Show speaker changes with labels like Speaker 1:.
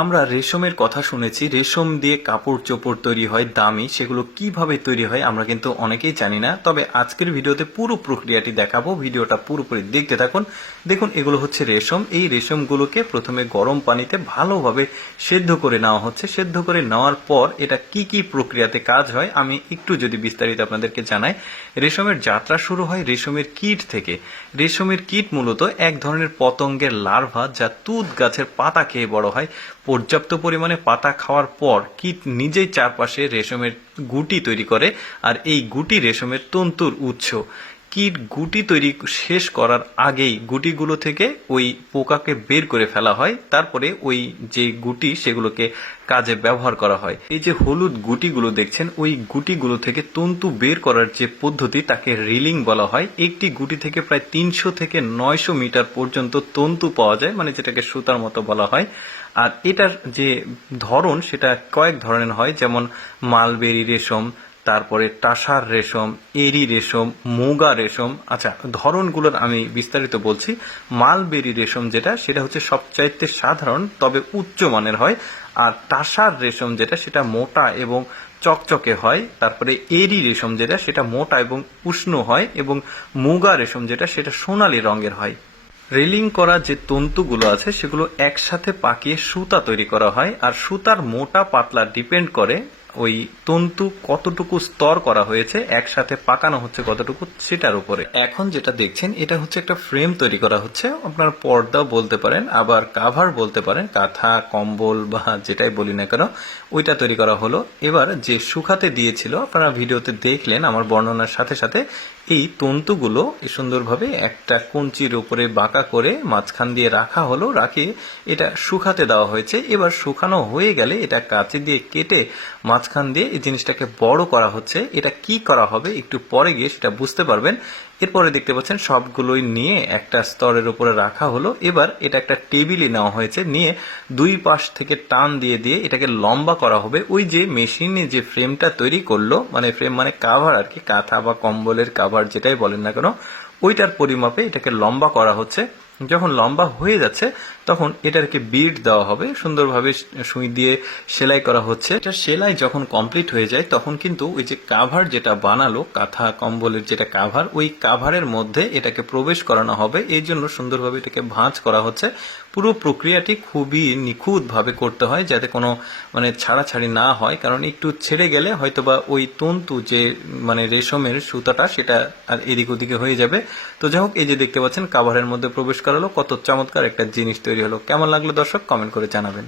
Speaker 1: আমরা রেশমের কথা শুনেছি, রেশম দিয়ে কাপড় চোপড় তৈরি হয়, দামি, সেগুলো কীভাবে তৈরি হয় আমরা কিন্তু অনেকেই জানি না। তবে আজকের ভিডিওতে পুরো প্রক্রিয়াটি দেখাবো, ভিডিওটা পুরোপুরি দেখতে থাকুন। দেখুন, এগুলো হচ্ছে রেশম। এই রেশমগুলোকে প্রথমে গরম পানিতে ভালোভাবে সেদ্ধ করে নেওয়া হচ্ছে। সেদ্ধ করে নেওয়ার পর এটা কি কি প্রক্রিয়াতে কাজ হয়, আমি একটু যদি বিস্তারিত আপনাদেরকে জানাই। রেশমের যাত্রা শুরু হয় রেশমের কীট থেকে। রেশমের কীট মূলত এক ধরনের পতঙ্গের লার্ভা যা তুঁত গাছের পাতা খেয়ে বড় হয়। পর্যাপ্ত পরিমাণে পাতা খাওয়ার পর কীট নিজেই চারপাশে রেশমের গুটি তৈরি করে, আর এই গুটি রেশমের তন্তুর উৎস। কীট গুটি তৈরি শেষ করার আগেই গুটিগুলো থেকে ওই পোকাকে বের করে ফেলা হয়। তারপরে ওই যে গুটি, সেগুলোকে কাজে ব্যবহার করা হয়। এই যে হলুদ গুটিগুলো দেখছেন, ওই গুটিগুলো থেকে তন্তু বের করার যে পদ্ধতি, তাকে রিলিং বলা হয়। একটি গুটি থেকে প্রায় তিনশো থেকে নয়শো মিটার পর্যন্ত তন্তু পাওয়া যায় মানে যেটাকে সুতার মতো বলা হয়। আর এটার যে ধরন, সেটা কয়েক ধরনের হয়। যেমন মালবেরি রেশম তারপরে টাসার রেশম, এরি রেশম, মুগা রেশম। আচ্ছা ধরনগুলোর আমি বিস্তারিত বলছি। মালবেরি রেশম যেটা, সেটা হচ্ছে সবচাইতে সাধারণ, তবে উচ্চ মানের হয়। আর টাসার রেশম যেটা, সেটা মোটা এবং চকচকে হয়। তারপরে এরি রেশম যেটা, সেটা মোটা এবং উষ্ণ হয় এবং মুগা রেশম যেটা, সেটা সোনালী রঙের হয়। রেলিং করা যে তন্তুগুলো আছে, সেগুলো একসাথে পাকিয়ে সুতা তৈরি করা হয়। আর সুতার মোটা পাতলা ডিপেন্ড করে ওই তন্তু কতটুকু স্তর করা হয়েছে, একসাথে পাকানো হচ্ছে কতটুকু, সেটার উপরে। এখন যেটা দেখছেন, এটা হচ্ছে একটা ফ্রেম তৈরি করা হচ্ছে। আপনার পর্দা বলতে পারেন, আবার কাভার বলতে পারেন, কাঁথা, কম্বল বা যেটাই বলি না কেন, ওইটা তৈরি করা হলো। এবার যে শুকাতে দিয়েছিল, আপনারা ভিডিওতে দেখলেন, আমার বর্ণনার সাথে সাথে এই তন্তুগুলো সুন্দরভাবে একটা কঞ্চির উপরে বাঁকা করে মাঝখান দিয়ে রাখা হলো, রাখে, এটা শুকাতে দেওয়া হয়েছে। এবার শুকানো হয়ে গেলে এটা কাঁচি দিয়ে কেটে মাঝখান দিয়ে এই জিনিসটাকে বড় করা হচ্ছে। এটা কি করা হবে একটু পরে গিয়ে সেটা বুঝতে পারবেন। এরপরে দেখতে পাচ্ছেন সবগুলোই নিয়ে একটা স্তরের উপরে রাখা হলো। এবার এটা একটা টেবিলে নেওয়া হয়েছে, নিয়ে দুই পাশ থেকে টান দিয়ে দিয়ে এটাকে লম্বা করা হবে। ওই যে মেশিনে যে ফ্রেমটা তৈরি করল মানে ফ্রেম মানে কাভার আর কি, কাঁথা বা কম্বলের কাভার যেটাই বলেন না কেন, ওইটার পরিমাপে এটাকে লম্বা করা হচ্ছে। যখন লম্বা হয়ে যাচ্ছে, তখন এটাকে বিট দেওয়া হবে। সুন্দরভাবে সুই দিয়ে সেলাই করা হচ্ছে। এটা সেলাই যখন কমপ্লিট হয়ে যায়, তখন কিন্তু ওই যে কাভার যেটা বানালো, কাঁথা, কম্বলের যেটা কাভার ওই কাভারের মধ্যে এটাকে প্রবেশ করানো হবে। এই জন্য সুন্দরভাবে এটাকে ভাঁজ করা হচ্ছে। পুরো প্রক্রিয়াটি খুবই নিখুঁতভাবে করতে হয়, যাতে কোনো মানে ছাড়াছাড়ি না হয়। কারণ একটু ছেড়ে গেলে হয়তোবা ওই তন্তু যে মানে রেশমের সুতাটা, সেটা আর এদিক ওদিকে হয়ে যাবে। তো যাই হোক, এই যে দেখতে পাচ্ছেন কাভারের মধ্যে প্রবেশ করালো কত চমৎকার একটা জিনিস তৈরি হলো। কেমন লাগল দর্শক? কমেন্ট করে জানাবেন।